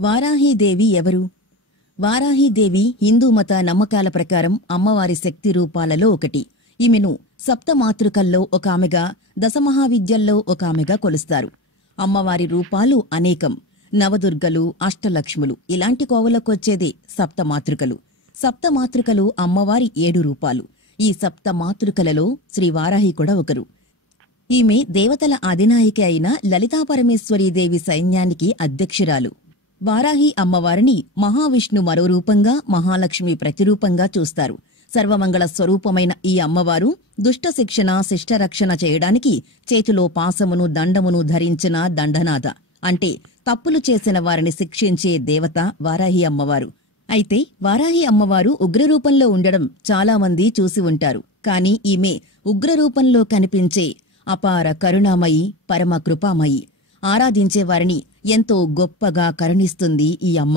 వారాహీదేవి ఎవరు? వారాహీదేవి హిందూ మత నమ్మకాల ప్రకారం అమ్మవారి శక్తి రూపాలలో ఒకటి. ఈమెను సప్తమాతృకల్లో ఒక ఆమెగా, దశమహావిద్యల్లో ఒక ఆమెగా కొలుస్తారు. అమ్మవారి రూపాలు అనేకం. నవదుర్గలు, అష్టలక్ష్ములు ఇలాంటి కోవలకొచ్చేదే సప్తమాతృకలు. సప్తమాతృకలు అమ్మవారి 7 రూపాలు. ఈ సప్తమాతృకలలో శ్రీ వారాహి కూడా ఒకరు. ఈమె దేవతల అధినాయిక అయిన లలితాపరమేశ్వరీదేవి సైన్యానికి అధ్యక్షురాలు. వారాహి అమ్మవారిని మహావిష్ణు మరో రూపంగా, మహాలక్ష్మి ప్రతిరూపంగా చూస్తారు. సర్వమంగళ స్వరూపమైన ఈ అమ్మవారు దుష్ట శిక్షణ, శిష్టరక్షణ చేయడానికి చేతిలో పాసమును, దండమును ధరించిన దండనాథ, అంటే తప్పులు చేసిన వారిని శిక్షించే దేవత వారాహి అమ్మవారు. అయితే వారాహి అమ్మవారు ఉగ్రరూపంలో ఉండడం చాలామంది చూసి ఉంటారు. కాని ఈమె ఉగ్రరూపంలో కనిపించే అపార కరుణామయి, పరమ కృపామయి. ఆరాధించే వారిని ఎంతో గొప్పగా కరుణిస్తుంది ఈ అమ్మ.